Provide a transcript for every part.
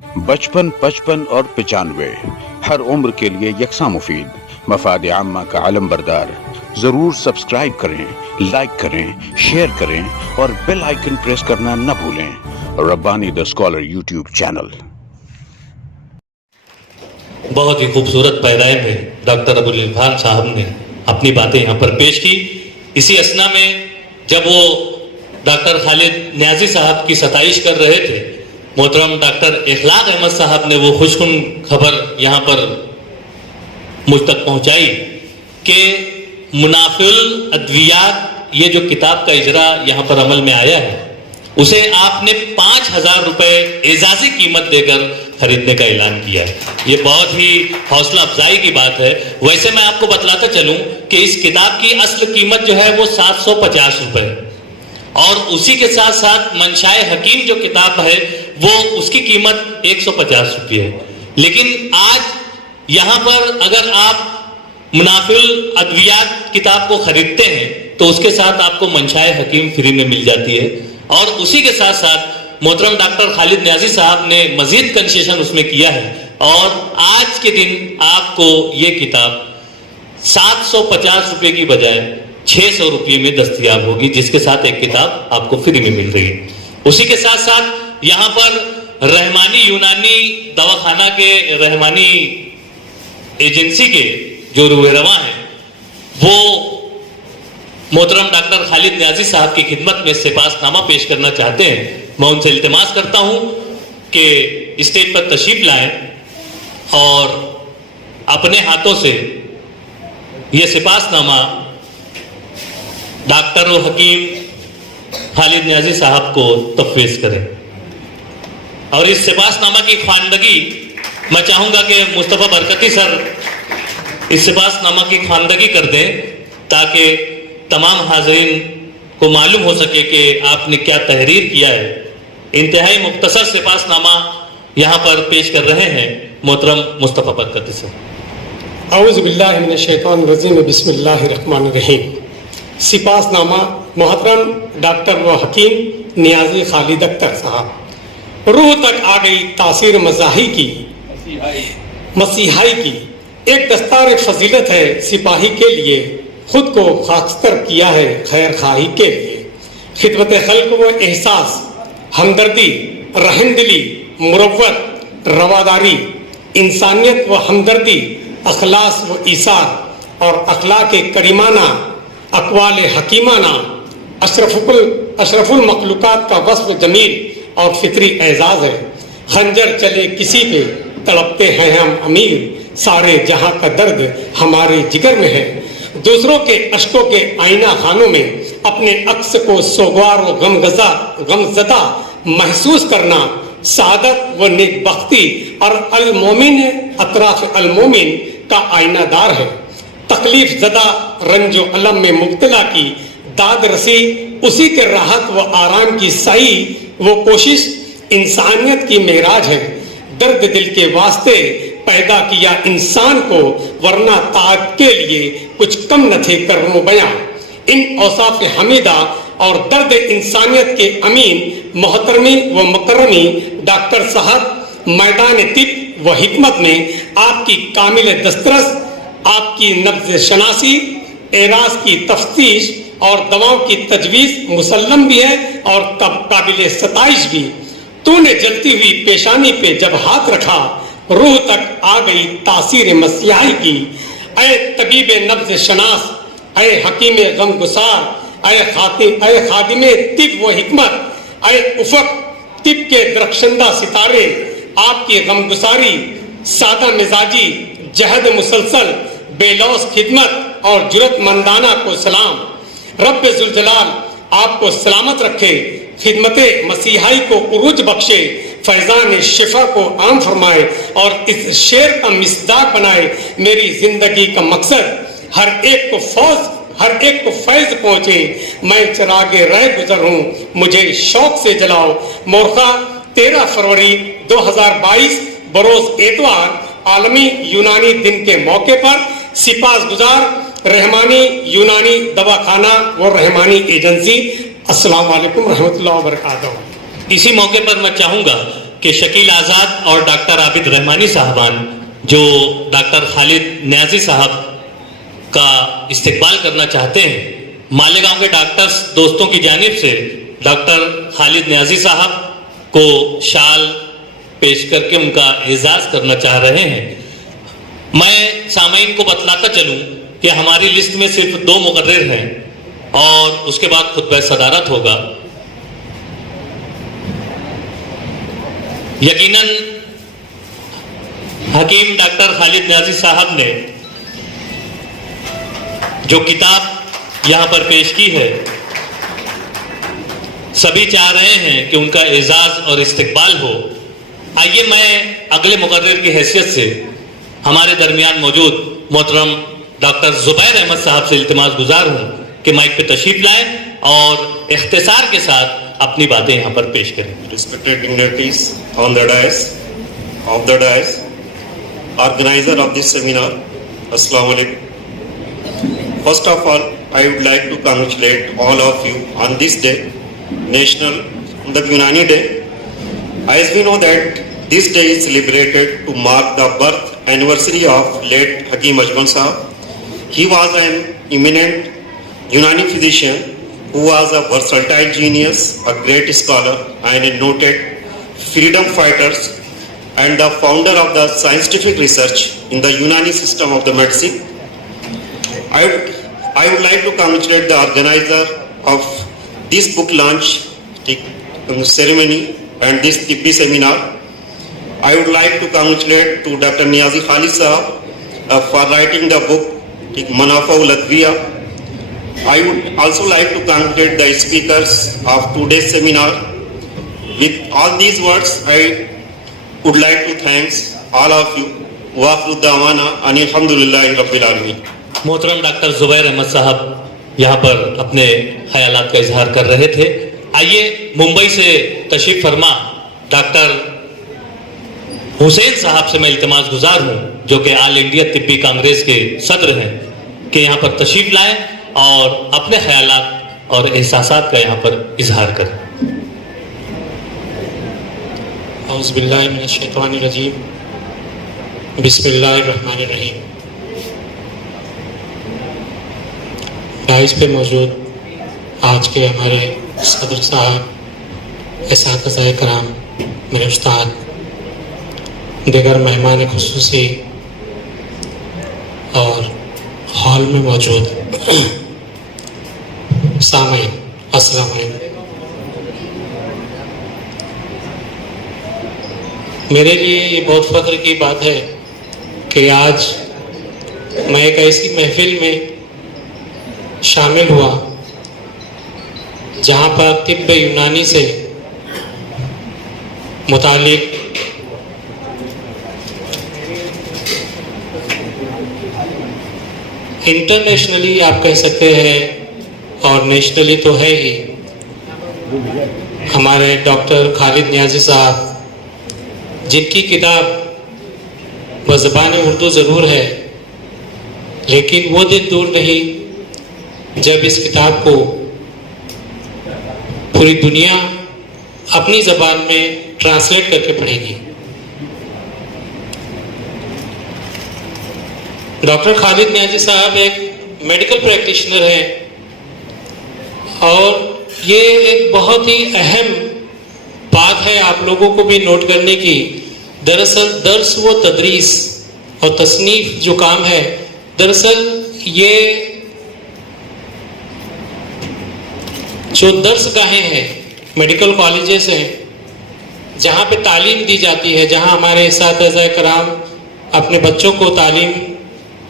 55 55 और 95 हर उम्र के लिए यकसा मुफीद, मफाद आम्मा का अलम बरदार। जरूर सब्सक्राइब करें, लाइक करें, शेयर करें और बेल आइकन प्रेस करना न भूलें। Rabbani the scholar YouTube channel. बहुत ही खूबसूरत पैराए में डॉक्टर अबुल इरफान साहब ने अपनी बातें यहाँ पर पेश की। इसी असना में जब वो डॉक्टर खालिद न्याजी साहब की सताइश कर रहे थे, मोहतरम डॉक्टर इखलाक अहमद साहब ने वो खुशकुन खबर यहाँ पर मुझ तक पहुँचाई कि मुनाफिल अद्वियात, ये जो किताब का इजरा यहाँ पर अमल में आया है, उसे आपने 5,000 रुपये एजाजी कीमत देकर खरीदने का ऐलान किया है। ये बहुत ही हौसला अफजाई की बात है। वैसे मैं आपको बतलाता चलूं कि इस किताब की असल कीमत जो है वो 750 रुपये, और उसी के साथ साथ मंशाए हकीम जो किताब है वो उसकी कीमत 150 रुपये है। लेकिन आज यहाँ पर अगर आप मुनाफिल अद्वियात किताब को खरीदते हैं तो उसके साथ आपको मंशाए हकीम फ्री में मिल जाती है, और उसी के साथ साथ मोहतरम डॉक्टर खालिद न्याजी साहब ने मजीद कंसेशन उसमें किया है, और आज के दिन आपको ये किताब 750 रुपये की बजाय 600 रुपये में दस्तयाब होगी, जिसके साथ एक किताब आपको फ्री में मिल रही है। उसी के साथ साथ यहाँ पर रहमानी यूनानी दवाखाना के रहमानी एजेंसी के जो रुहरवा हैं, वो मोहतरम डॉक्टर खालिद न्याजी साहब की खिदमत में सिपासनामा पेश करना चाहते हैं। मैं उनसे इल्तिमास करता हूं कि स्टेज पर तशरीफ लाएं और अपने हाथों से ये सिपासनामा डॉक्टर व हकीम खालिद न्याजी साहब को तफवीज़ करें। और इस सिपासनामा की ख्वानदगी मैं चाहूंगा कि मुस्तफ़ा बरकती सर इस सिपासनामा की ख्वानदगी कर दें, ताकि तमाम हाज़रीन को मालूम हो सके कि आपने क्या तहरीर किया है। इंतहाई मुख्तसर सिपासनामा यहाँ पर पेश कर रहे हैं मोहतरम मुस्तफ़ा बरकती साहब। औज़ु बिल्लाहि मिनश शैतानिर रजीम, बिस्मिल्लाहिर रहमानिर रहीम। सिपासनामा मोहतरम डॉक्टर व हकीम नियाजी खालिद अख्तर साहब। रूह तक आ गई तासीर मसीहाई की एक दस्तार फजीलत है सिपाही के लिए, खुद को खाकस्तर किया है खैर खाही के लिए। खिदमत खल्क व एहसास, हमदर्दी, रहमदिली, मुरव्वत, रवादारी, इंसानियत व हमदर्दी, अखलास व ईसार और अखलाक करीमाना, अक़वाल हकीमाना, अशरफुल मखलूक़ात का वस्फ़ जमील और फितरी एजाज़ है। खंजर चले किसी पे तड़पते हैं हम अमीर, सारे जहां का दर्द हमारे जिगर में है। दूसरों के अश्कों के आईना खानों में अपने अक्स को सोगवार व गमज़दा महसूस करना सादत व नेकबख्ती और अल-मोमिन अतराफ अल-मोमिन का आईनादार है। तकलीफ ज़दा रंजो अलम में मुब्तला की दाद रसी, उसी के राहत व आराम की सही वो कोशिश इंसानियत की मेराज है। दर्द दिल के वास्ते पैदा किया इंसान को, वरना ताक़त के लिए कुछ कम न थे कर्मो बयां। इन औसाफ हमीदा और दर्द इंसानियत के अमीन मोहतरमी व मुकर्रमी डॉक्टर साहब मैदान तिब व हिकमत में आपकी कामिल दस्तरस, आपकी नब्ज़ शनासी, एराज की तफ्तीश और दवाओं की तजवीज़ मुसल्लम भी है और काबिल सताइश भी। तूने जलती हुई पेशानी पे जब हाथ रखा, रूह तक आ गई तासीर मसीहाई की। ऐ तबीब नब्ज़ शनास, ऐ हकीम गम गुसार, ऐ खादिमे तिब व हिकमत, ऐ उफक तिब के दरख्शंदा सितारे, आपकी गमगुसारी, सादा मिजाजी, जहद मुसलसल, बेलौस खिदमत और जुरतमंदाना को सलाम। रब्बे ज़ुल जलाल आपको सलामत रखे, खिदमते मसीहाई को उरूज बख्शे, फैज़ान शिफा को आम फरमाए और इस शेर का मिसदाक बनाए। मेरी जिंदगी का मकसद हर एक को फैज़ पहुँचे, मैं चिरागे रह गुजर हूँ, मुझे शौक से जलाओ। मोरखा 13 फरवरी 2022 बरोज़ एतवार आलमी यूनानी दिन के मौके पर सिपास गुजार रहमानी यूनानी दवाखाना व रहमानी एजेंसी। अस्सलाम वालेकुम रहमतुल्लाहि व बरकातहू। इसी मौके पर मैं चाहूंगा کہ شکیل آزاد اور ڈاکٹر عابد رحمانی صاحبان جو ڈاکٹر خالد نیازی صاحب کا استقبال کرنا چاہتے ہیں، مالیگاؤں کے ڈاکٹرز دوستوں کی جانب سے ڈاکٹر خالد نیازی صاحب کو شال پیش کر کے ان کا اعزاز کرنا چاہ رہے ہیں۔ میں سامعین کو بتلاتا چلوں کہ ہماری لسٹ میں صرف 2 مقرر ہیں اور اس کے بعد خطبہ صدارت ہوگا۔ یقیناً حکیم ڈاکٹر خالد نیازی صاحب نے جو کتاب یہاں پر پیش کی ہے، سبھی چاہ رہے ہیں کہ ان کا اعزاز اور استقبال ہو۔ آئیے میں اگلے مقرر کی حیثیت سے ہمارے درمیان موجود محترم ڈاکٹر زبیر احمد صاحب سے التماس گزار ہوں کہ مائک پہ تشریف لائیں اور اختصار کے ساتھ اپنی باتیں یہاں پر پیش کریں۔ Respected dignitaries on the dais, organizer of this seminar, Assalamu alaikum. First of all, I would like to congratulate all of you on this day, the Unani Day. As we know that this day is celebrated to mark the birth anniversary of late Hakim Ajmal Sahab. He was an eminent Unani physician who was a versatile genius, a great scholar and a noted freedom fighter, and the founder of the scientific research in the Unani system of the medicine. I would like to congratulate the organizer of this book launch ceremony and this Tibbi seminar. I would like to congratulate to Dr. Niazi Khalid Sahab for writing the book Manafa'ul Adwiya. I would also like to congratulate the speakers of today's seminar. With all these words, I would like to thank all of you. Wa akhiru da'wana anil hamdulillahi rabbil alamin. محترم doctor زبیر احمد صاحب یہاں پر اپنے خیالات کا اظہار کر رہے تھے۔ آئیے ممبئی سے تشریف فرما ڈاکٹر حسین صاحب سے میں التماس گزار ہوں جو کہ آل انڈیا طبی کانگریس کے صدر ہیں کہ یہاں پر تشریف لائیں اور اپنے خیالات اور احساسات کا یہاں پر اظہار کریں۔ اعوذ باللہ من الشیطان الرجیم، بسم اللہ الرحمن الرحیم۔ ڈائس پہ موجود آج کے ہمارے صدر صاحب، اساتذہ کرام، میرے استاد، دیگر مہمان خصوصی اور ہال میں موجود سامعین، السلام علیکم۔ میرے لیے یہ بہت فخر کی بات ہے کہ آج میں ایک ایسی محفل میں شامل ہوا جہاں پر طب یونانی سے متعلق انٹرنیشنلی آپ کہہ سکتے ہیں اور نیشنلی تو ہے ہی، ہمارے ڈاکٹر خالد نیازی صاحب جن کی کتاب بزبان اردو ضرور ہے لیکن وہ دن دور نہیں جب اس کتاب کو پوری دنیا اپنی زبان میں ٹرانسلیٹ کر کے پڑھے گی۔ ڈاکٹر خالد نیازی صاحب ایک میڈیکل پریکٹیشنر ہیں اور یہ ایک بہت ہی اہم بات ہے آپ لوگوں کو بھی نوٹ کرنے کی۔ دراصل درس و تدریس اور تصنیف جو کام ہے، دراصل یہ جو درس گاہیں ہیں، میڈیکل کالجز ہیں جہاں پہ تعلیم دی جاتی ہے، جہاں ہمارے اساتذہ کرام اپنے بچوں کو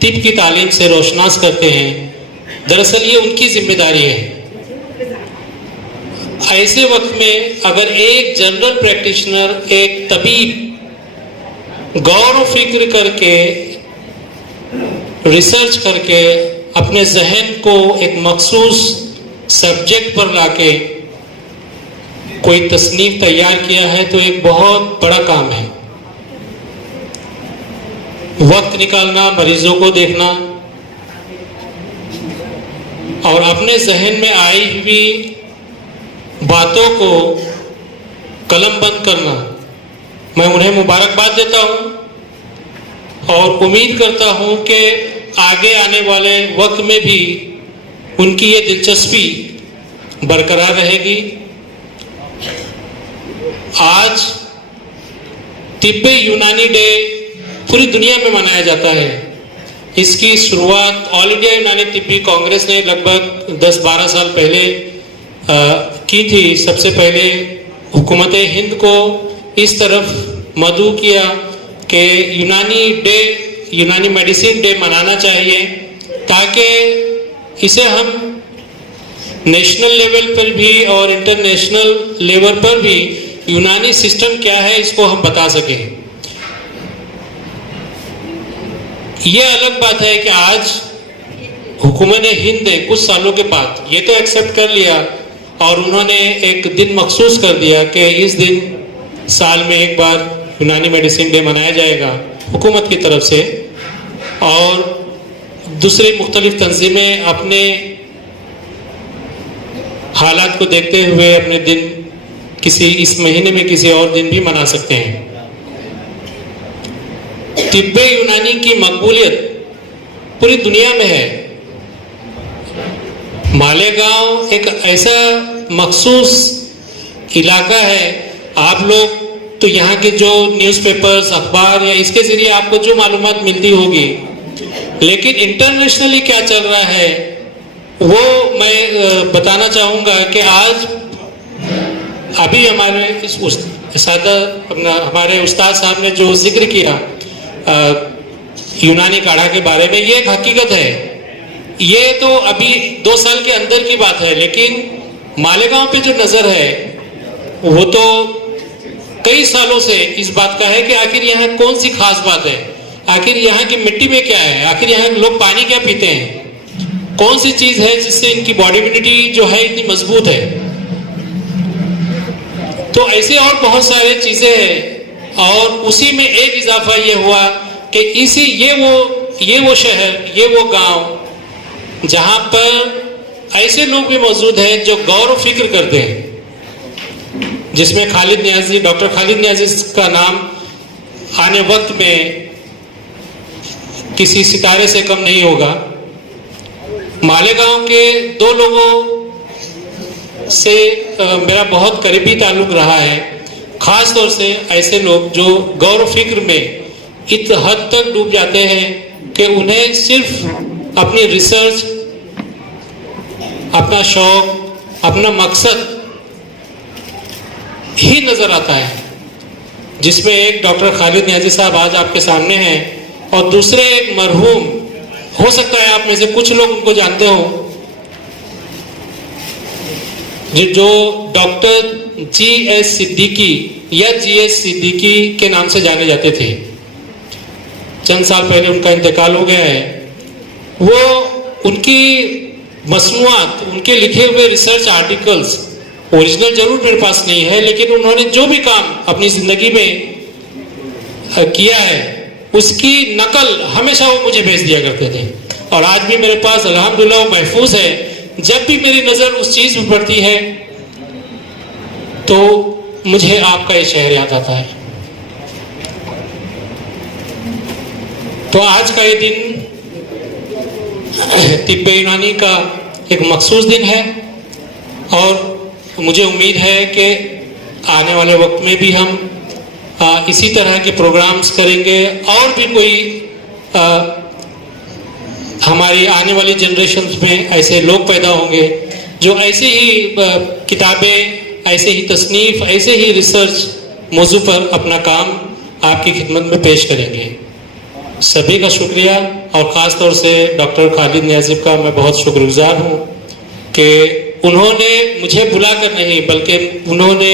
طب کی تعلیم سے روشناس کرتے ہیں، دراصل یہ ان کی ذمہ داری ہے۔ ایسے وقت میں اگر ایک جنرل پریکٹیشنر، ایک طبیب غور و فکر کر کے، ریسرچ کر کے اپنے ذہن کو ایک مخصوص سبجیکٹ پر لا کے کوئی تصنیف تیار کیا ہے تو ایک بہت بڑا کام ہے۔ وقت نکالنا، مریضوں کو دیکھنا اور اپنے ذہن میں آئی ہوئی باتوں کو قلم بند کرنا، मैं उन्हें मुबारकबाद देता हूं और उम्मीद करता हूं कि आगे आने वाले वक्त में भी उनकी ये दिलचस्पी बरकरार रहेगी। आज तिब्बे यूनानी डे पूरी दुनिया में मनाया जाता है। इसकी शुरुआत ऑल इंडिया यूनानी तिब्बी कांग्रेस ने लगभग 10-12 साल पहले की थी। सबसे पहले हुकूमत हिंद को इस तरफ मदऊ किया कि यूनानी मेडिसिन डे मनाना चाहिए, ताकि इसे हम नेशनल लेवल पर भी और इंटरनेशनल लेवल पर भी यूनानी सिस्टम क्या है इसको हम बता सकें। ये अलग बात है कि आज हुकूमत हिंद ने कुछ सालों के बाद ये तो एक्सेप्ट कर लिया और उन्होंने एक दिन मखसूस कर दिया कि इस दिन साल में एक बार यूनानी मेडिसिन डे मनाया जाएगा हुकूमत की तरफ से, और दूसरी मुख्तलिफ तंजीमें अपने हालात को देखते हुए अपने दिन इस महीने में किसी और दिन भी मना सकते हैं। तिब्बे यूनानी की मकबूलियत पूरी दुनिया में है। मालेगांव एक ऐसा मखसूस इलाका है, आप लोग तो यहाँ के जो न्यूज़पेपर्स, अखबार या इसके जरिए आपको जो मालूमात मिलती होगी, लेकिन इंटरनेशनली क्या चल रहा है वो मैं बताना चाहूँगा कि आज अभी हमारे उस्ताद साहब ने जो जिक्र किया यूनानी काढ़ा के बारे में, ये एक हकीकत है। ये तो अभी 2 साल के अंदर की बात है, लेकिन मालेगांव पे जो नज़र है वो तो कई सालों से इस बात का है कि आखिर यहाँ कौन सी खास बात है, आखिर यहाँ की मिट्टी में क्या है, आखिर यहाँ लोग पानी क्या पीते हैं, कौन सी चीज है जिससे इनकी बॉडी इम्यूनिटी जो है इतनी मजबूत है। तो ऐसे और बहुत सारे चीजें हैं, और उसी में एक इजाफा ये हुआ कि ये वो शहर, ये वो गांव जहां पर ऐसे लोग भी मौजूद हैं जो गौर और फिक्र करते हैं, जिसमें डॉक्टर खालिद न्याजी का नाम आने वक्त में किसी सितारे से कम नहीं होगा। मालेगांव के 2 लोगों से मेरा बहुत करीबी ताल्लुक रहा है, खास तौर से ऐसे लोग जो गौर फिक्र में इस हद तक डूब जाते हैं कि उन्हें सिर्फ अपनी रिसर्च, अपना शौक, अपना मकसद ही नजर आता है, जिसमें एक डॉक्टर खालिद न्याजी साहब आज आपके सामने हैं और दूसरे एक मरहूम, हो सकता है आप में से कुछ लोग उनको जानते हो, जो डॉक्टर GS सिद्दीकी या GS सिद्दीकी के नाम से जाने जाते थे। चंद साल पहले उनका इंतकाल हो गया है। वो उनकी मसनूआत, उनके लिखे हुए रिसर्च आर्टिकल्स, ओरिजिनल जरूर मेरे पास नहीं है, लेकिन उन्होंने जो भी काम अपनी जिंदगी में किया है उसकी नकल हमेशा वो मुझे भेज दिया करते थे, और आज भी मेरे पास अल्हम्दुलिल्लाह महफूज है। जब भी मेरी नजर उस चीज पर पड़ती है तो मुझे आपका ये शहर याद आता है। तो आज का ये दिन तिब्बे यूनानी का एक मखसूस दिन है, और मुझे उम्मीद है कि आने वाले वक्त में भी हम इसी तरह के प्रोग्राम्स करेंगे, और भी कोई हमारी आने वाली जनरेशन में ऐसे लोग पैदा होंगे जो ऐसे ही किताबें, ऐसे ही तसनीफ, ऐसे ही रिसर्च मौजू पर अपना काम आपकी खिदमत में पेश करेंगे। सभी का शुक्रिया, और ख़ास तौर से डॉक्टर खालिद न्याजी का मैं बहुत शुक्रगुजार हूँ कि उन्होंने मुझे बुलाकर नहीं, बल्कि उन्होंने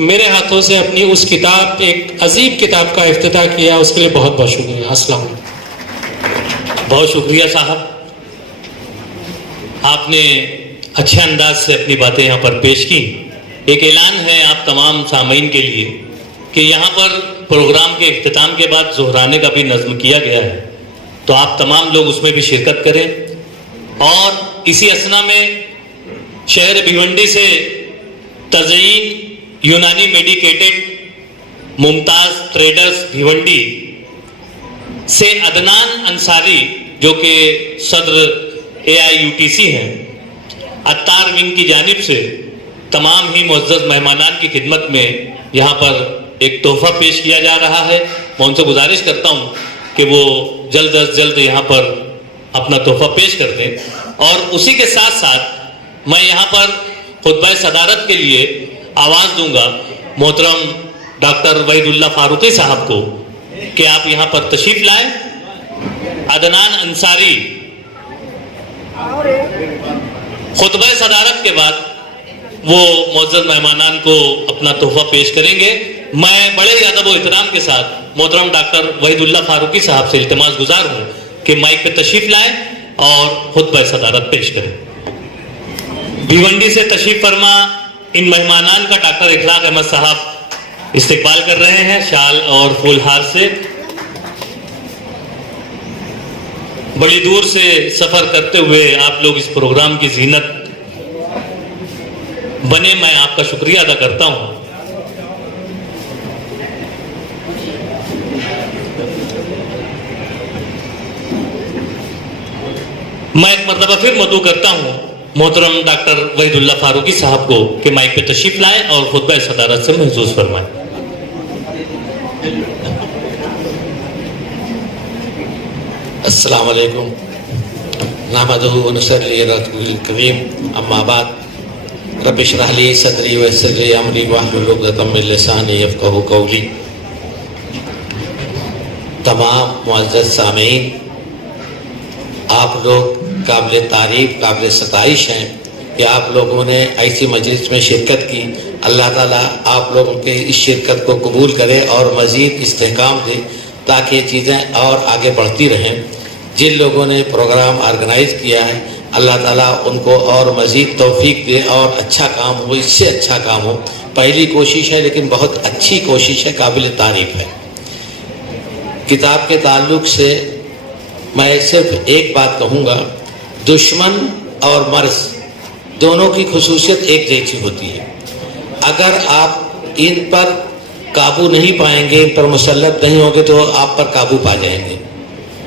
मेरे हाथों से अपनी उस किताब, एक अजीब किताब का इफ्तिताह किया। उसके लिए बहुत बहुत शुक्रिया। अस्सलाम वालेकुम। बहुत शुक्रिया साहब, आपने अच्छे अंदाज से अपनी बातें यहाँ पर पेश की। एक ऐलान है आप तमाम सामीन के लिए कि यहाँ पर प्रोग्राम के इख्तिताम के बाद ज़ोहराने का भी नज़्म किया गया है, तो आप तमाम लोग उसमें भी शिरकत करें। और इसी असना में शहर भिवंडी से तज़यीन यूनानी मेडिकेटेड मुमताज ट्रेडर्स भिवंडी से अदनान अंसारी जो कि सदर AIUTC हैं, अत्तार विंग की जानिब से तमाम ही मुअज़्ज़ज़ मेहमानान की खिदमत में यहाँ पर एक तोहफ़ा पेश किया जा रहा है। मैं उनसे गुजारिश करता हूँ कि वो जल्द अज जल्द यहाँ पर अपना तोहफ़ा पेश कर दें। और उसी के साथ साथ मैं यहाँ पर खुतबा सदारत के लिए आवाज़ दूंगा मोहतरम डॉक्टर वहीदुल्लाह फारूकी साहब को कि आप यहाँ पर तशरीफ लाएं। अदनान अंसारी खुतबा सदारत के बाद वो मुअज़्ज़ज़ मेहमानान को अपना तोहफ़ा पेश करेंगे। मैं बड़े ही अदब व एहतराम के साथ मोहतरम डॉक्टर वहीदुल्लाह फारूकी साहब से इल्तिमास गुजार हूँ कि माइक पे तशरीफ लाएं और खुतबा सदारत पेश करें। भिवंडी से तशरीफ फरमा इन मेहमानान का डॉक्टर इखलाक अहमद साहब इस्तकबाल कर रहे हैं शाल और फूलहार से। बड़ी दूर से सफर करते हुए आप लोग इस प्रोग्राम की जीनत बने, मैं आपका शुक्रिया अदा करता हूं। मैं एक मरतबा फिर मदू करता हूं मोहतरम डॉक्टर वहीदुल्लाह फारूकी साहब को कि माइक पे तशरीफ लाएं और खुतबा सदारत से महसूस फरमाएं। अस्सलाम वालेकुम नहमदुहु व नुसल्ली अला रसूलिल करीम अम्मा बाद रब्बि इश्रह ली सदरी व यस्सिर ली अमरी वहलुल उक़दतम मिन लिसानी यफ़क़हू क़ौली। तमाम मुअज़्ज़ज़ सामीन, आप लोग काबिल तारीफ़ काबिल सताइश हैं कि आप लोगों ने ऐसी मजलिस में शिरकत की। अल्लाह ताला आप लोगों के इस शिरकत को कबूल करे और मज़ीद इस्तेहकाम दे ताकि ये चीज़ें और आगे बढ़ती रहें। जिन लोगों ने प्रोग्राम ऑर्गेनाइज़ किया है अल्लाह ताला उनको और मज़ीद तौफीक दे और अच्छा काम हो, इससे अच्छा काम हो। पहली कोशिश है लेकिन बहुत अच्छी कोशिश है, काबिल तारीफ़ है। किताब के ताल्लुक़ से मैं सिर्फ एक बात कहूँगा, दुश्मन और मर्ज़ दोनों की खुसूसियत एक जैसी होती है। अगर आप इन पर काबू नहीं पाएंगे, इन पर मुसल्लत नहीं होंगे तो आप पर काबू पा जाएंगे।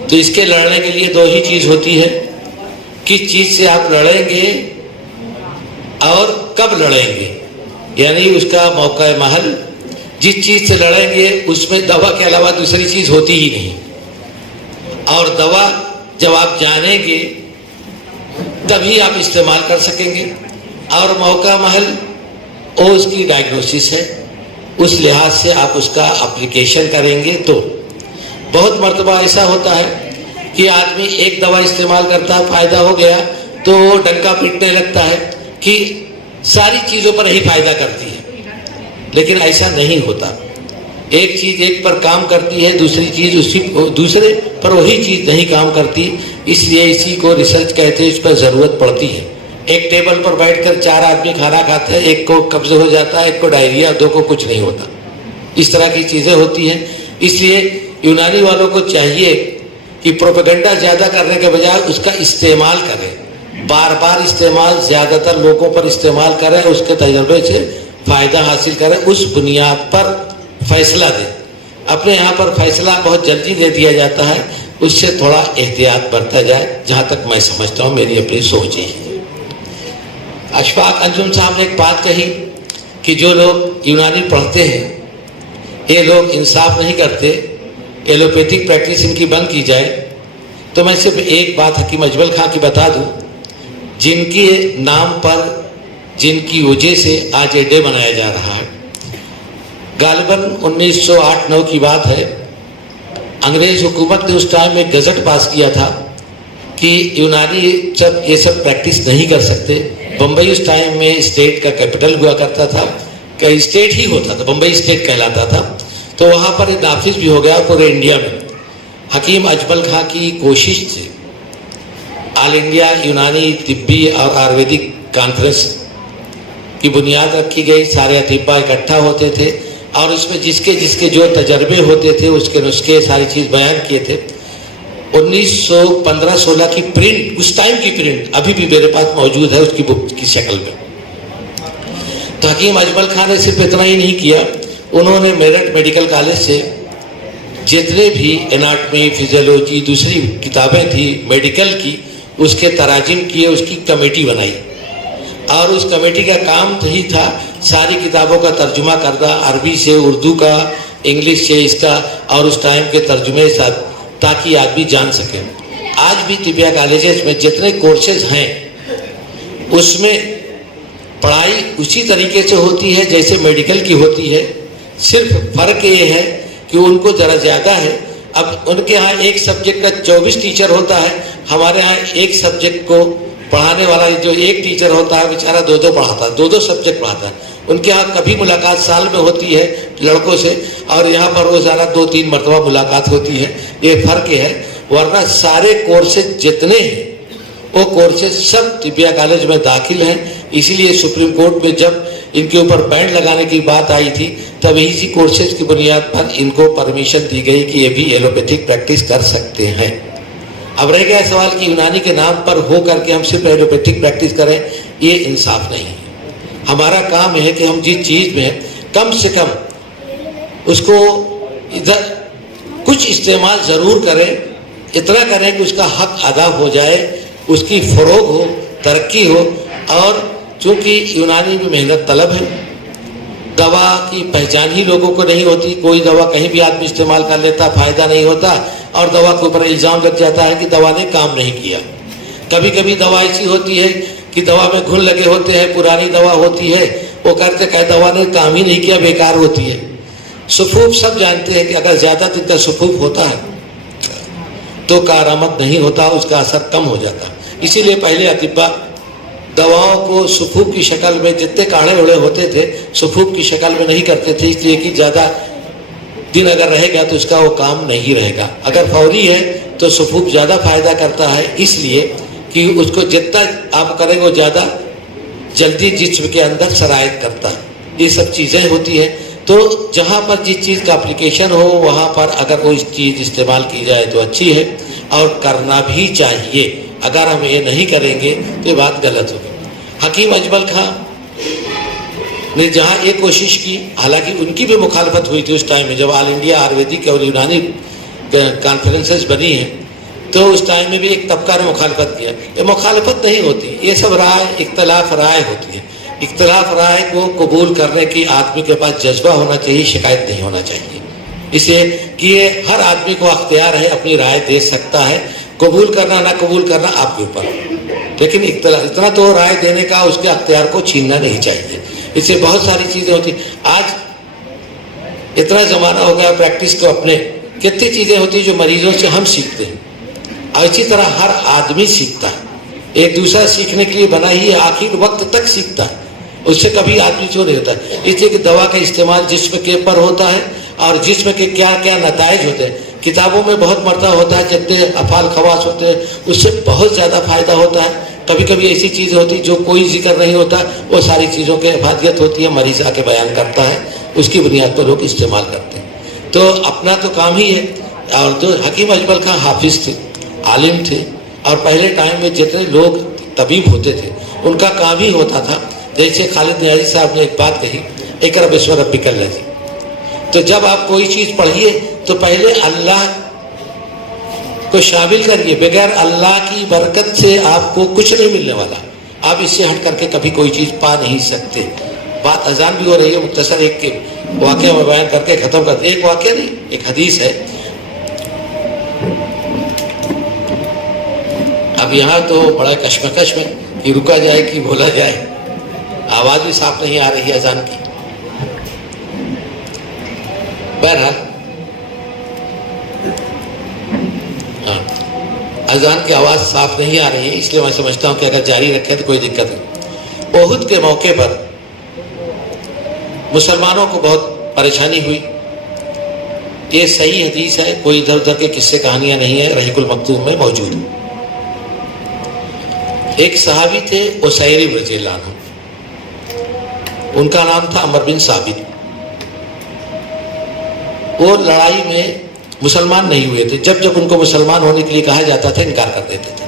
तो इसके लड़ने के लिए दो ही चीज़ होती है, किस चीज़ से आप लड़ेंगे और कब लड़ेंगे, यानी उसका मौका महल। जिस चीज़ से लड़ेंगे उसमें दवा के अलावा दूसरी चीज़ होती ही नहीं, और दवा जब आप जानेंगे तभी आप इस्तेमाल कर सकेंगे। और मौका महल वो उसकी डायग्नोसिस है, उस लिहाज से आप उसका एप्लीकेशन करेंगे। तो बहुत मर्तबा ऐसा होता है कि आदमी एक दवा इस्तेमाल करता है, फ़ायदा हो गया तो डंका पीटने लगता है कि सारी चीज़ों पर ही फ़ायदा करती है, लेकिन ऐसा नहीं होता। एक चीज़ एक पर काम करती है, दूसरी चीज़ उसी दूसरे पर वही चीज़ नहीं काम करती। इसलिए इसी को रिसर्च कहते हैं, इस पर ज़रूरत पड़ती है। एक टेबल पर बैठकर 4 आदमी खाना खाते हैं, एक को कब्ज़ हो जाता है, एक को डायरिया, 2 को कुछ नहीं होता। इस तरह की चीज़ें होती हैं। इसलिए यूनानी वालों को चाहिए कि प्रोपेगेंडा ज़्यादा करने के बजाय उसका इस्तेमाल करें, बार बार इस्तेमाल, ज़्यादातर लोगों पर इस्तेमाल करें, उसके तजर्बे से फ़ायदा हासिल करें, उस बुनियाद पर फैसला दें। अपने यहाँ पर फैसला बहुत जल्दी दे दिया जाता है, उससे थोड़ा एहतियात बरता जाए, जहाँ तक मैं समझता हूँ, मेरी अपनी सोच ही है। अशफाक अंजुम साहब ने एक बात कही कि जो लोग यूनानी पढ़ते हैं ये लोग इंसाफ नहीं करते, एलोपैथिक प्रैक्टिस इनकी बंद की जाए। तो मैं सिर्फ एक बात हकीम अजमल खां की बता दूं, जिनके नाम पर, जिनकी वजह से आज ये डे मनाया जा रहा है। गालिबन 1908-9 की बात है, अंग्रेज हुकूमत ने उस टाइम में गज़ट पास किया था कि यूनानी ये सब प्रैक्टिस नहीं कर सकते। बम्बई उस टाइम में स्टेट का कैपिटल हुआ करता था, कि स्टेट ही होता था, बम्बई स्टेट कहलाता था। तो वहाँ पर एक नाफिज भी हो गया पूरे इंडिया में। हकीम अजमल खां की कोशिश से ऑल इंडिया यूनानी तिब्बी और आयुर्वेदिक कॉन्फ्रेंस की बुनियाद रखी गई। सारे अतिब्बा इकट्ठा होते थे और इसमें जिसके जिसके जो तजर्बे होते थे उसके नुस्खे सारी चीज़ बयान किए थे। 1915-16 की प्रिंट, उस टाइम की प्रिंट अभी भी मेरे पास मौजूद है उसकी बुक की शक्ल में। तो हकीम अजमल खान ने सिर्फ इतना ही नहीं किया, انہوں نے میرٹھ میڈیکل کالج سے جتنے بھی اناٹمی فزیولوجی دوسری کتابیں تھی میڈیکل کی اس کے تراجم کیے، اس کی کمیٹی بنائی، اور اس کمیٹی کا کام ہی تھا ساری کتابوں کا ترجمہ کردہ، عربی سے اردو کا، انگلش سے اس کا، اور اس ٹائم کے ترجمے ساتھ، تاکہ آدمی جان سکے۔ آج بھی طبیہ کالجز میں جتنے کورسز ہیں اس میں پڑھائی اسی طریقے سے ہوتی ہے جیسے میڈیکل کی ہوتی ہے، صرف فرق یہ ہے کہ ان کو ذرا زیادہ ہے۔ اب ان کے ہاں ایک سبجیکٹ کا 24 ٹیچر ہوتا ہے، ہمارے ہاں ایک سبجیکٹ کو پڑھانے والا جو ایک ٹیچر ہوتا ہے بیچارہ دو پڑھاتا ہے، دو سبجیکٹ پڑھاتا ہے۔ ان کے ہاں کبھی ملاقات سال میں ہوتی ہے لڑکوں سے، اور یہاں پر روزانہ 2-3 مرتبہ ملاقات ہوتی ہے، یہ فرق ہے۔ ورنہ سارے کورسز جتنے ہیں وہ کورسز سب طبیہ کالج میں داخل ہیں۔ اسی لیے سپریم کورٹ میں جب ان کے اوپر بینڈ لگانے کی بات آئی تھی تب اسی کورسز کی بنیاد پر ان کو پرمیشن دی گئی کہ یہ بھی ایلوپیتھک پریکٹس کر سکتے ہیں۔ اب رہ گیا سوال کہ یونانی کے نام پر ہو کر کے ہم صرف ایلوپیتھک پریکٹس کریں، یہ انصاف نہیں ہے۔ ہمارا کام ہے کہ ہم جس چیز میں کم سے کم اس کو ادھر کچھ استعمال ضرور کریں، اتنا کریں کہ اس کا حق ادا ہو جائے، اس کی فروغ ہو، ترقی ہو۔ اور چونکہ یونانی میں محنت طلب ہے، دوا کی پہچان ہی لوگوں کو نہیں ہوتی، کوئی دوا کہیں بھی آدمی استعمال کر لیتا، فائدہ نہیں ہوتا، اور دوا کے اوپر الزام لگ جاتا ہے کہ دوا نے کام نہیں کیا۔ کبھی کبھی دوا ایسی ہوتی ہے کہ دوا میں گھن لگے ہوتے ہیں، پرانی دوا ہوتی ہے، وہ کرتے کہ دوا نے کام ہی نہیں کیا، بیکار ہوتی ہے۔ سفوف سب جانتے ہیں کہ اگر زیادہ دن کا سفوف ہوتا ہے تو کارآمد نہیں ہوتا، اس کا اثر کم ہو جاتا۔ اسی لیے پہلے اطباء دواؤں کو سفوف کی شکل میں، جتنے کاڑھے اڑے ہوتے تھے سفوف کی شکل میں نہیں کرتے تھے، اس لیے کہ زیادہ دن اگر رہے گا تو اس کا وہ کام نہیں رہے گا۔ اگر فوری ہے تو سفوف زیادہ فائدہ کرتا ہے، اس لیے کہ اس کو جتنا آپ کریں وہ زیادہ جلدی جسم کے اندر سرایت کرتا ہے۔ یہ سب چیزیں ہوتی ہیں، تو جہاں پر جس چیز کا اپلیکیشن ہو وہاں پر اگر وہ چیز استعمال کی جائے تو اچھی ہے، اور کرنا بھی چاہیے۔ اگر ہم یہ نہیں کریں گے تو یہ بات غلط ہوگی۔ حکیم اجمل خان نے جہاں یہ کوشش کی، حالانکہ ان کی بھی مخالفت ہوئی تھی اس ٹائم میں، جب آل انڈیا آیورویدک اور یونانی کانفرنسز بنی ہیں تو اس ٹائم میں بھی ایک طبقہ نے مخالفت کیا۔ یہ مخالفت نہیں ہوتی، یہ سب رائے، اختلاف رائے ہوتی ہے۔ اختلاف رائے کو قبول کرنے کی آدمی کے پاس جذبہ ہونا چاہیے، شکایت نہیں ہونا چاہیے۔ اسے کہ یہ ہر آدمی کو اختیار ہے، اپنی رائے دے سکتا ہے، قبول کرنا نہ قبول کرنا آپ کے اوپر، لیکن اتنا تو رائے دینے کا اس کے اختیار کو چھیننا نہیں چاہیے۔ اس سے بہت ساری چیزیں ہوتی۔ آج اتنا زمانہ ہو گیا پریکٹس کو اپنے، کتنی چیزیں ہوتی جو مریضوں سے ہم سیکھتے ہیں، اور اسی طرح ہر آدمی سیکھتا ہے، ایک دوسرا سیکھنے کے لیے بنا ہی ہے، آخر وقت تک سیکھتا ہے، اس سے کبھی آدمی چھوڑ نہیں ہوتا۔ اس لیے کہ دوا کا استعمال جسم کے پر ہوتا ہے، اور جسم کے کیا کیا نتائج ہوتے ہیں کتابوں میں بہت مرتبہ ہوتا ہے، جتنے افعال خواص ہوتے ہیں اس سے بہت زیادہ فائدہ ہوتا ہے۔ کبھی کبھی ایسی چیزیں ہوتی جو کوئی ذکر نہیں ہوتا، وہ ساری چیزوں کی افادیت ہوتی ہے، مریض آ کے بیان کرتا ہے، اس کی بنیاد پر لوگ استعمال کرتے ہیں۔ تو اپنا تو کام ہی ہے۔ اور جو حکیم اجمل خان حافظ تھے، عالم تھے، اور پہلے ٹائم میں جتنے لوگ طبیب ہوتے تھے ان کا کام ہی ہوتا تھا، جیسے خالد نیازی صاحب نے ایک بات کہی، اقرأ باسم ربک الذی، تو جب آپ کوئی چیز پڑھیے تو پہلے اللہ کو شامل کریے، بغیر اللہ کی برکت سے آپ کو کچھ نہیں ملنے والا، آپ اس سے ہٹ کر کے کبھی کوئی چیز پا نہیں سکتے۔ بات اذان بھی ہو رہی ہے، مختصر ایک واقعہ میں بیان کر کے ختم کر، ایک واقعہ نہیں ایک حدیث ہے۔ اب یہاں تو بڑا کشمکش میں کہ رکا جائے کہ بولا جائے، آواز بھی صاف نہیں آ رہی ہے اذان کی۔ بہرحال اذان کی آواز صاف نہیں آ رہی ہے، اس لیے میں سمجھتا ہوں کہ اگر جاری رکھیں تو کوئی دقت نہیں۔ احد کے موقع پر مسلمانوں کو بہت پریشانی ہوئی، یہ صحیح حدیث ہے، کوئی ادھر ادھر کے قصے کہانیاں نہیں ہیں، رحیق المختوم میں موجود ہے۔ ایک صحابی تھے اسیرم رضی اللہ عنہ، ان کا نام تھا عمر بن ثابت۔ وہ لڑائی میں مسلمان نہیں ہوئے تھے، جب جب ان کو مسلمان ہونے کے لیے کہا جاتا تھا انکار کر دیتے تھے۔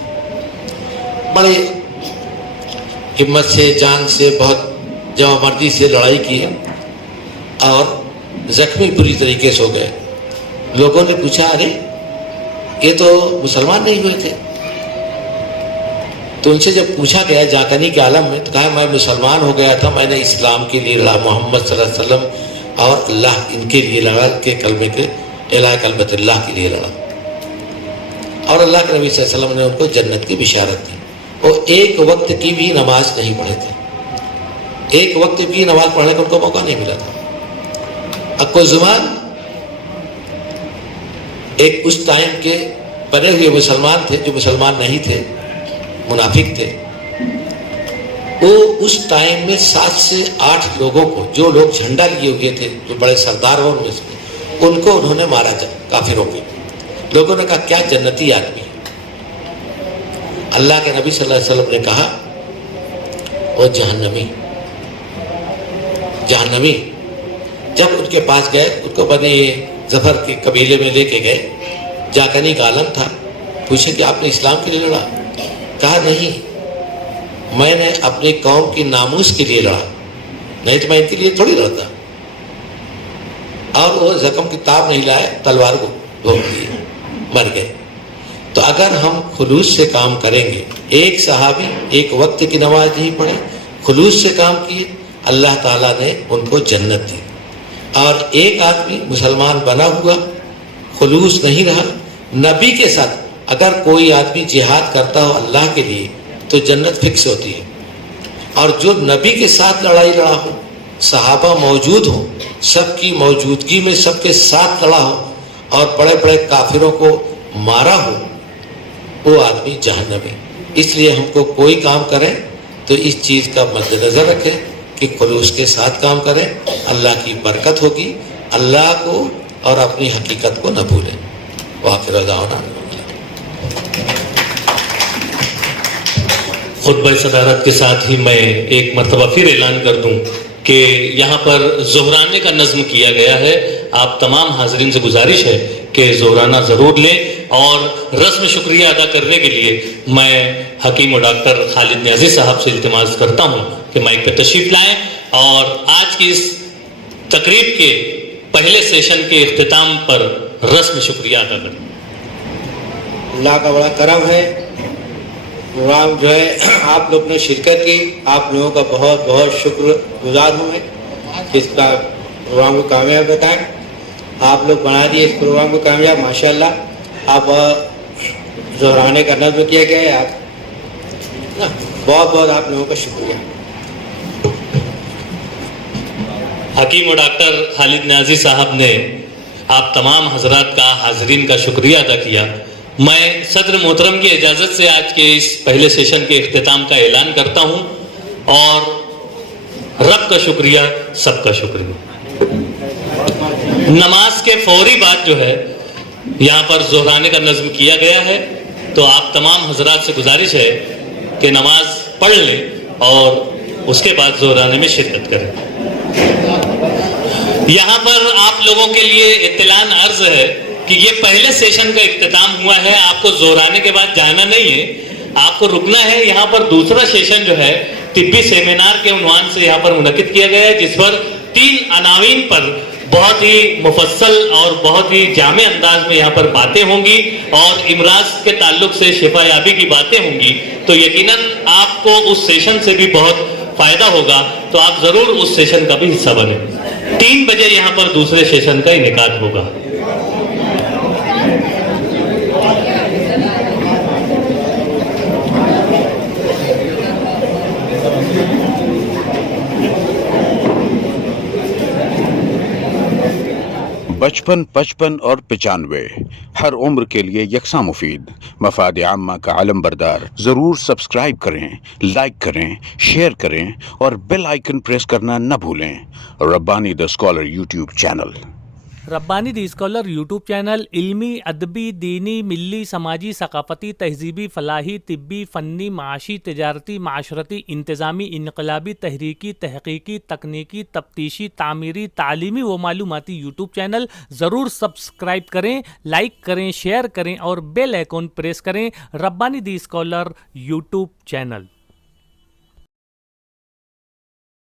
بڑے ہمت سے، جان سے، بہت جوان مردی سے لڑائی کی، اور जख्मी पूरी तरीके से हो गए। लोगों ने पूछा, अरे ये तो मुसलमान नहीं हुए थे। तो उनसे जब पूछा गया जाकनी के आलम में, तो कहा मैं मुसलमान हो गया था, मैंने इस्लाम के लिए लड़ा, मोहम्मद सल्लल्लाहु अलैहि वसल्लम और अल्लाह इनके लिए लड़ा, के कलमे के इला कलमतुल्लाह के लिए लड़ा। और अल्लाह के नबी सल्लल्लाहु अलैहि वसल्लम ने उनको जन्नत की बिशारत दी। वो एक वक्त की भी नमाज नहीं पढ़े थे, एक वक्त भी नमाज पढ़ने का उनको मौका नहीं मिला था। अब कोई ज़ुबान एक उस टाइम के बने हुए मुसलमान थे, जो मुसलमान नहीं थे, मुनाफिक थे, वो उस टाइम में 7 से 8 लोगों को, जो लोग झंडा लिए हुए थे, जो बड़े सरदार हो उनमें से, उनको उन्होंने मारा काफिरों को। लोगों ने कहा क्या जन्नती आदमी। अल्लाह के नबी सल्लल्लाहु अलैहि वसल्लम ने कहा वो जहन्नमी। जहन्नमी जब उनके पास गए, उनको बने जफर के कबीले में लेके गए, जाकनी का आलम था, पूछे कि आपने इस्लाम के लिए लड़ा? कहा नहीं, मैंने अपनी कौम की नामूस के लिए लड़ा, नहीं तो मैं इनके लिए थोड़ी लड़ता। और वो जख्म की ताब नहीं लाए, तलवार को भोंक दिए, मर गए। तो अगर हम खुलूस से काम करेंगे, एक सहाबी एक वक्त की नमाज नहीं पढ़े, खुलूस से काम किए, अल्लाह ताला ने उनको जन्नत दी। और एक आदमी मुसलमान बना हुआ, खुलूस नहीं रहा, नबी के साथ अगर कोई आदमी जिहाद करता हो अल्लाह के लिए, तो जन्नत फिक्स होती है। और जो नबी के साथ लड़ाई लड़ा हो, सहाबा मौजूद हो, सबकी मौजूदगी में सबके साथ लड़ा हो और बड़े बड़े काफिरों को मारा हो, वो आदमी जहन्नमी। इसलिए हमको कोई काम करें तो इस चीज़ का मद्देनज़र रखें कि खुलूस के साथ काम करें, अल्लाह की बरकत होगी। अल्लाह को और अपनी हकीकत को न भूलें। वाक़िर दावना। खुतबा सदारत के साथ ही मैं एक मरतबा फिर ऐलान कर दूं कि यहाँ पर ज़ोहराने का नज़्म किया गया है। आप तमाम हाज़रीन से गुजारिश है कि ज़ोहराना ज़रूर लें। और रस्म शुक्रिया अदा करने के लिए मैं हकीम और डॉक्टर खालिद न्याज़ी साहब से इल्तिमास करता हूँ कि माइक पर तशरीफ़ लाएँ और आज की इस तकरीब के पहले सेशन के इख्तिताम पर रस्म शुक्रिया अदा करें। अल्लाह का बड़ा करम है, प्रोग्राम जो है आप लोग ने शिरकत की, आप लोगों का बहुत बहुत शुक्रगुजार हूँ मैं कि इसका प्रोग्राम को कामयाब बताएं। आप लोग बना दिए इस प्रोग्राम को कामयाब, माशाल्लाह। आप ज़ोहराने का नज़्म किया गया है, आप ना, बहुत बहुत आप लोगों का शुक्रिया। हकीम और डॉक्टर खालिद न्याज़ी साहब ने आप तमाम हजरात का, हाजरीन का शुक्रिया अदा किया। मैं सदर मोहतरम की इजाज़त से आज के इस पहले सेशन के इख्तिताम का ऐलान करता हूँ और रब का शुक्रिया, सबका शुक्रिया। नमाज के फौरी बाद जो है यहाँ पर ज़ोहराने का नज़्म किया गया है, तो आप तमाम हजरात से गुजारिश है कि नमाज पढ़ लें और उसके बाद ज़ोहराने में शिरकत करें। यहाँ पर आप लोगों के लिए इत्तलान अर्ज है कि ये पहले सेशन का इख्तिताम हुआ है। आपको ज़ोहराने के बाद जाना नहीं है, आपको रुकना है। यहाँ पर दूसरा सेशन जो है तिब्बी सेमिनार के उन्वान से यहाँ पर मुनक्किद किया गया है, जिस पर 3 अनावीन पर बहुत ही मुफस्सल और बहुत ही जामे अंदाज में यहाँ पर बातें होंगी और इमराज के ताल्लुक से शिफायाबी की बातें होंगी। तो यकीनन आपको उस सेशन से भी बहुत फायदा होगा, तो आप जरूर उस सेशन का भी हिस्सा बने। 3 बजे यहाँ पर दूसरे सेशन का इनेकाद होगा। बचपन, 55 और 95 हर उम्र के लिए यकसा मुफीद, मफाद आम्मा का आलम बरदार। ज़रूर सब्सक्राइब करें, लाइक करें, शेयर करें और बेल आइकन प्रेस करना न भूलें। Rabbani the scholar YouTube channel. Rabbani the scholar YouTube channel इल्मी, अदबी, दीनी, मिली, समाजी, सकाफती, तहजीबी, फलाही, तिब्बी, फ़न्नी, माशी, तिजारती, माशरती, इंतज़ामी, इनकलाबी, तहरीकी, तहकीकी, तकनीकी, तफ्तीशी, तामीरी, तालीमी व मालूमाती यूट्यूब चैनल। ज़रूर सब्सक्राइब करें, लाइक करें, शेयर करें और बेल आइकन प्रेस करें। Rabbani the scholar YouTube channel.